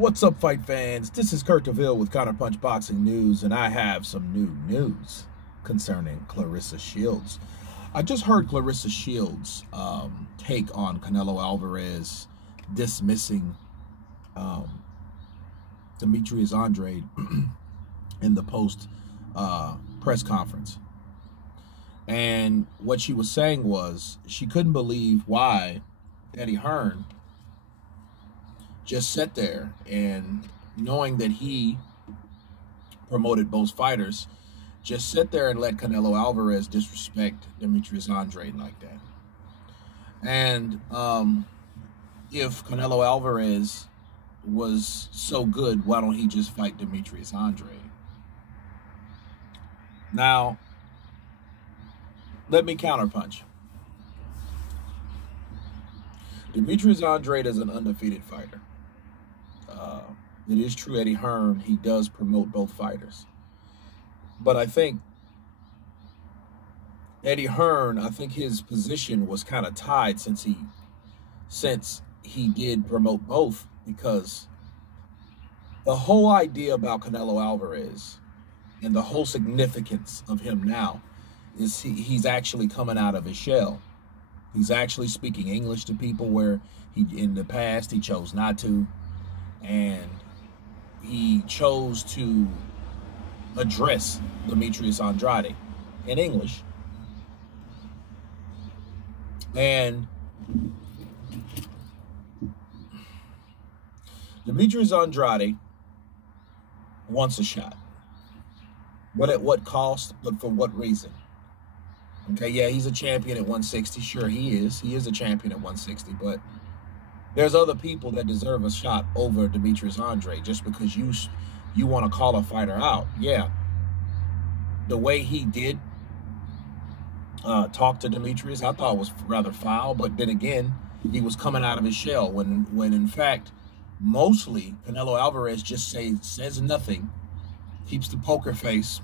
What's up, fight fans? This is Kurt DeVille with Counterpunch Boxing News, and I have some new news concerning Clarissa Shields. I just heard Clarissa Shields' take on Canelo Alvarez dismissing Demetrius Andrade in the post press conference. And what she was saying was she couldn't believe why Eddie Hearn just sat there and, knowing that he promoted both fighters, just sit there and let Canelo Alvarez disrespect Demetrius Andrade like that. And if Canelo Alvarez was so good, why don't he just fight Demetrius Andrade? Now, let me counterpunch. Demetrius Andrade is an undefeated fighter. It is true, Eddie Hearn, he does promote both fighters. But I think Eddie Hearn, I think his position was kind of tied since he did promote both, because the whole idea about Canelo Alvarez and the whole significance of him now is he's actually coming out of his shell. He's actually speaking English to people where in the past he chose not to. And he chose to address Demetrius Andrade in English. And Demetrius Andrade wants a shot. But at what cost? But for what reason? Okay, yeah, he's a champion at 160. Sure, he is. He is a champion at 160, but there's other people that deserve a shot over Demetrius Andrade just because you want to call a fighter out. Yeah, the way he did talk to Demetrius, I thought was rather foul. But then again, he was coming out of his shell when in fact, mostly Canelo Alvarez just says nothing, keeps the poker face,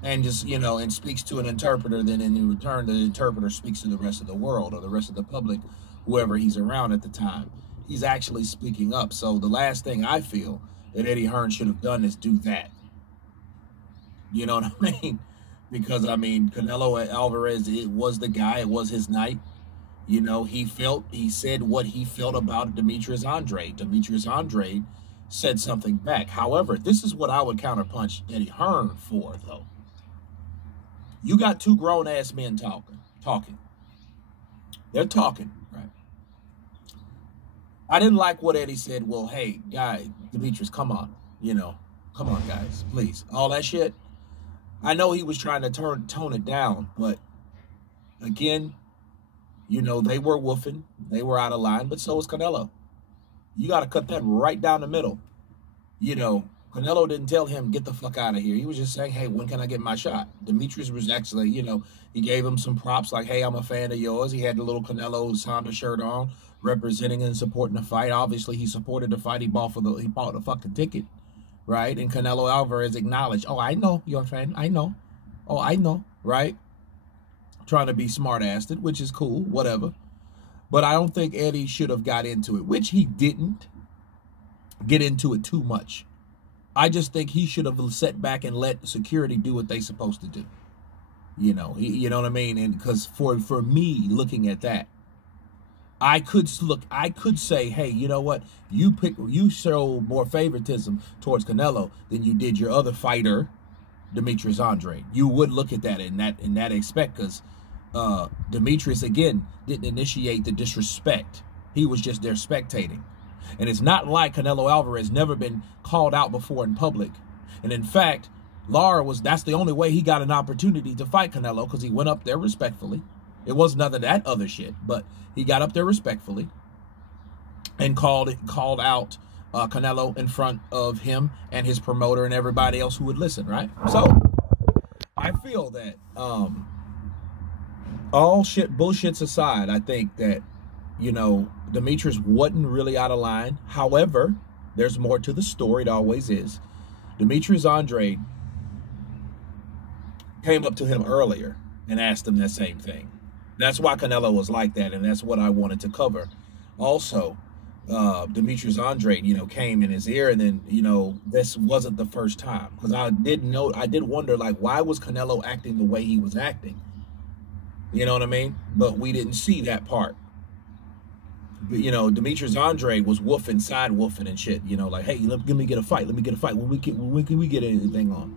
and just, and speaks to an interpreter. Then in return, the interpreter speaks to the rest of the world or the rest of the public, whoever he's around at the time. He's actually speaking up. So the last thing I feel that Eddie Hearn should have done is do that. You know what I mean? Because, Canelo Alvarez, it was the guy. It was his night. He said what he felt about Demetrius Andrade. Demetrius Andrade said something back. However, this is what I would counterpunch Eddie Hearn for, though. You got two grown-ass men talking. They're talking, right? I didn't like what Eddie said. Well, hey, guy, Demetrius, come on. Come on, guys, please. All that shit. I know he was trying to tone it down, but again, they were woofing. They were out of line, but so was Canelo. You got to cut that right down the middle. Canelo didn't tell him, get the fuck out of here. He was just saying, hey, when can I get my shot? Demetrius was actually, he gave him some props like, hey, I'm a fan of yours. He had the little Canelo Honda shirt on, representing and supporting the fight. Obviously, he supported the fight. He bought the fucking ticket, right? And Canelo Alvarez acknowledged, oh, I know you're a fan. I know. Oh, I know, right? Trying to be smart-assed, which is cool, whatever. But I don't think Eddie should have got into it, which he didn't get into it too much. I just think he should have sat back and let security do what they supposed to do. You know what I mean? And because for me, looking at that, I could say, hey, you know what? You show more favoritism towards Canelo than you did your other fighter, Demetrius Andrade. You would look at that in that aspect, because Demetrius, again, didn't initiate the disrespect. He was just there spectating. And it's not like Canelo Alvarez never been called out before in public. And in fact, that's the only way he got an opportunity to fight Canelo, because he went up there respectfully. It was none of that other shit, but he got up there respectfully and called out Canelo in front of him and his promoter and everybody else who would listen, right? So I feel that all bullshits aside, I think that, Demetrius wasn't really out of line. However, there's more to the story. It always is. Demetrius Andrade came up to him earlier and asked him that same thing. That's why Canelo was like that, and that's what I wanted to cover. Also, Demetrius Andrade, came in his ear, and then, this wasn't the first time, because I did wonder, like, why was Canelo acting the way he was acting? You know what I mean? But we didn't see that part. But, Demetrius Andrade was woofing, side woofing and shit, like, hey, let me get a fight. Let me get a fight. When can we get anything on?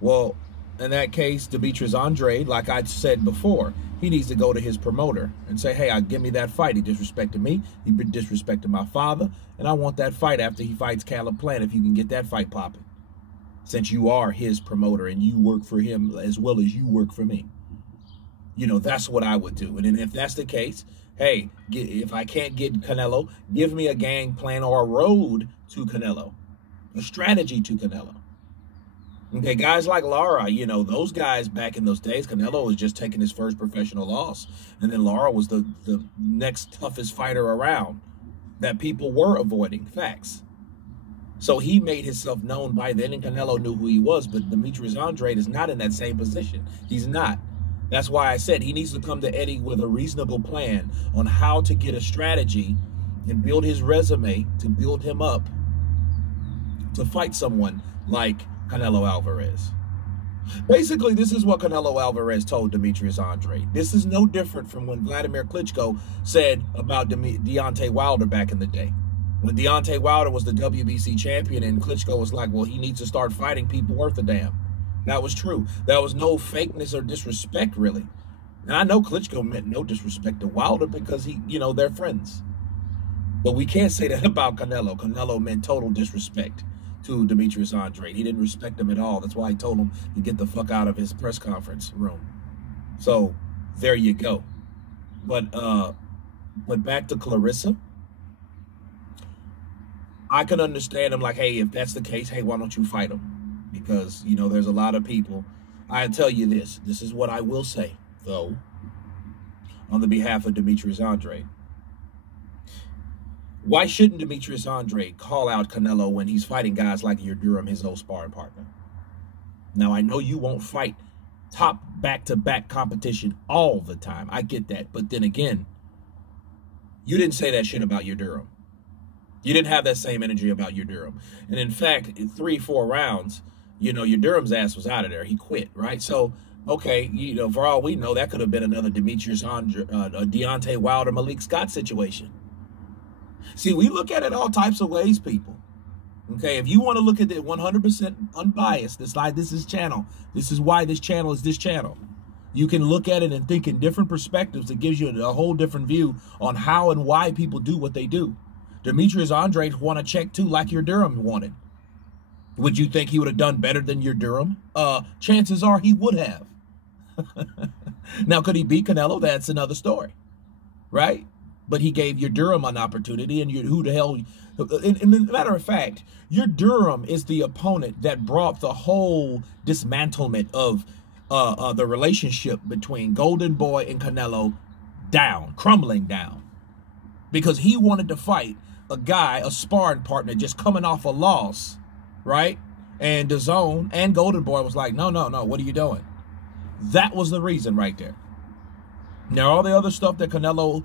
Well, in that case, Demetrius Andrade, like I said before, he needs to go to his promoter and say, hey, give me that fight. He disrespected me. He disrespected my father. And I want that fight after he fights Caleb Plant, if you can get that fight popping. Since you are his promoter and you work for him as well as you work for me. That's what I would do. And then if that's the case, hey, if I can't get Canelo, give me a game plan or a road to Canelo. A strategy to Canelo. Okay, guys like Lara, those guys back in those days, Canelo was just taking his first professional loss. And then Lara was the next toughest fighter around that people were avoiding. Facts. So he made himself known by then, and Canelo knew who he was. But Demetrius Andrade is not in that same position. He's not. That's why I said he needs to come to Eddie with a reasonable plan on how to get a strategy and build his resume to build him up to fight someone like Canelo Alvarez. Basically, this is what Canelo Alvarez told Demetrius Andrade. This is no different from when Vladimir Klitschko said about Deontay Wilder back in the day. When Deontay Wilder was the WBC champion and Klitschko was like, well, he needs to start fighting people worth a damn. That was true. There was no fakeness or disrespect, really. And I know Klitschko meant no disrespect to Wilder because they're friends. But we can't say that about Canelo. Canelo meant total disrespect to Demetrius Andrade. He didn't respect him at all. That's why he told him to get the fuck out of his press conference room. So there you go. But back to Clarissa. I can understand him like, hey, if that's the case, hey, why don't you fight him? Because, there's a lot of people. I tell you this. This is what I will say, though, on the behalf of Demetrius Andrade. Why shouldn't Demetrius Andrade call out Canelo when he's fighting guys like Durham, his old sparring partner? Now, I know you won't fight top back-to-back competition all the time. I get that. But then again, you didn't say that shit about Durham. You didn't have that same energy about Durham. And in fact, in 3-4 rounds, Durham's ass was out of there. He quit, right? So, okay, for all we know, that could have been another Deontay Wilder, Malik Scott situation. See, we look at it all types of ways, people. Okay, if you want to look at it 100% unbiased, it's like this is channel. This is why this channel is this channel. You can look at it and think in different perspectives. It gives you a whole different view on how and why people do what they do. Demetrius Andrade won a check too, like Durham wanted. Would you think he would have done better than Durham? Chances are he would have. Now, could he beat Canelo? That's another story, right? But he gave Durham an opportunity, and who the hell? In a matter of fact, Durham is the opponent that brought the whole dismantlement of the relationship between Golden Boy and Canelo down, crumbling down, because he wanted to fight a guy, a sparring partner, just coming off a loss, right? And DAZN and Golden Boy was like, no, what are you doing? That was the reason right there. Now, all the other stuff that Canelo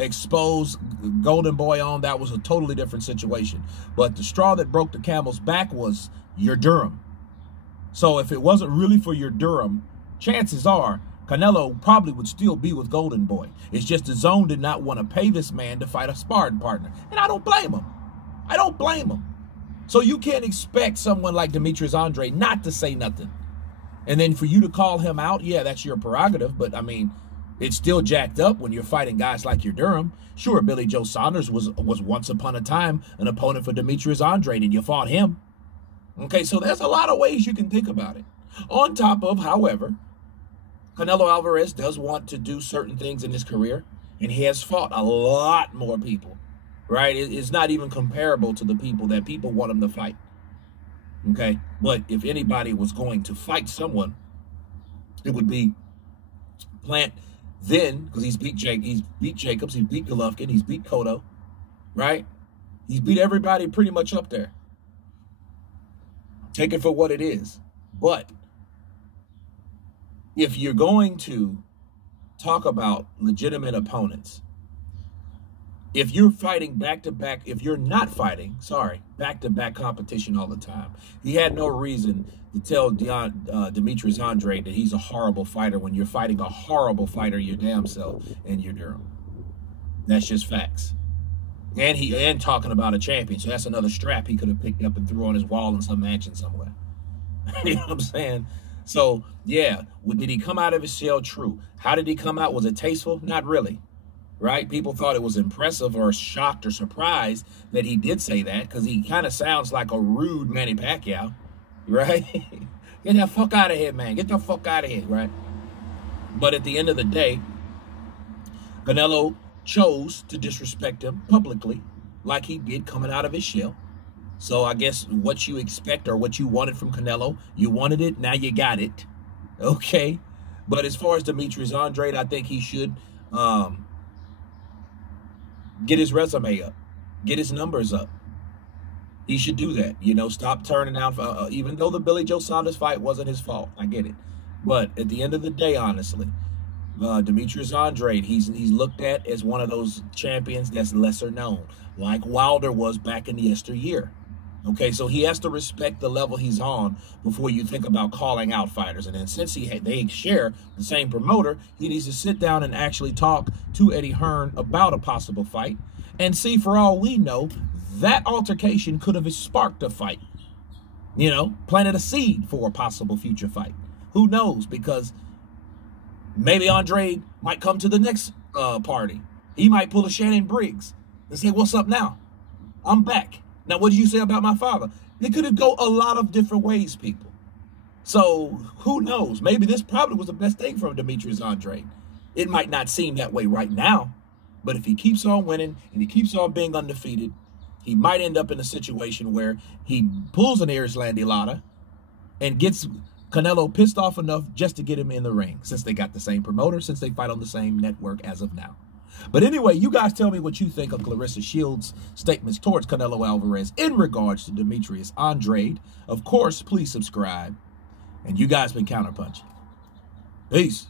exposed Golden Boy on, that was a totally different situation. But the straw that broke the camel's back was Durham. So if it wasn't really for Durham, chances are Canelo probably would still be with Golden Boy. It's just DAZN did not want to pay this man to fight a sparring partner. And I don't blame him. I don't blame him. So you can't expect someone like Demetrius Andrade not to say nothing. And then for you to call him out, yeah, that's your prerogative. But, I mean, it's still jacked up when you're fighting guys like Durham. Sure, Billy Joe Saunders was once upon a time an opponent for Demetrius Andrade, and you fought him. Okay, so there's a lot of ways you can think about it. On top of, however, Canelo Alvarez does want to do certain things in his career, and he has fought a lot more people, right? It's not even comparable to the people that people want him to fight, okay? But if anybody was going to fight someone, it would be Plant then, because he's beat Jacobs, he's beat Golovkin, he's beat Cotto, right? He's beat everybody pretty much up there. Take it for what it is. But if you're going to talk about legitimate opponents, If you're fighting back-to-back, if you're not fighting, sorry, back-to-back competition all the time, he had no reason to tell Demetrius Andrade that he's a horrible fighter when you're fighting a horrible fighter your damn self in your Durham. That's just facts. And talking about a champion, so that's another strap he could have picked up and threw on his wall in some mansion somewhere. You know what I'm saying? So, yeah, did he come out of his shell? True. How did he come out? Was it tasteful? Not really. Right? People thought it was impressive or shocked or surprised that he did say that because he kind of sounds like a rude Manny Pacquiao, right? Get the fuck out of here, man. Get the fuck out of here, right? But at the end of the day, Canelo chose to disrespect him publicly like he did coming out of his shell. So I guess what you expect or what you wanted from Canelo, you wanted it, now you got it. Okay? But as far as Demetrius Andrade, I think he should get his resume up, get his numbers up. He should do that. You know, stop turning down, even though the Billy Joe Saunders fight wasn't his fault. I get it. But at the end of the day, honestly, Demetrius Andrade, he's looked at as one of those champions that's lesser known, like Wilder was back in the yesteryear. Okay, so he has to respect the level he's on before you think about calling out fighters. And then since they share the same promoter, he needs to sit down and actually talk to Eddie Hearn about a possible fight. And see, for all we know, that altercation could have sparked a fight. You know, planted a seed for a possible future fight. Who knows? Because maybe Andrade might come to the next party. He might pull a Shannon Briggs and say, "What's up now? I'm back. Now, what did you say about my father?" It could have go a lot of different ways, people. So who knows? Maybe this probably was the best thing from Demetrius Andrade. It might not seem that way right now, but if he keeps on winning and he keeps on being undefeated, he might end up in a situation where he pulls an Erislandy Lotta and gets Canelo pissed off enough just to get him in the ring, since they got the same promoter, since they fight on the same network as of now. But anyway, you guys tell me what you think of Clarissa Shields' statements towards Canelo Alvarez in regards to Demetrius Andrade. Of course, please subscribe. And you guys been counterpunching. Peace.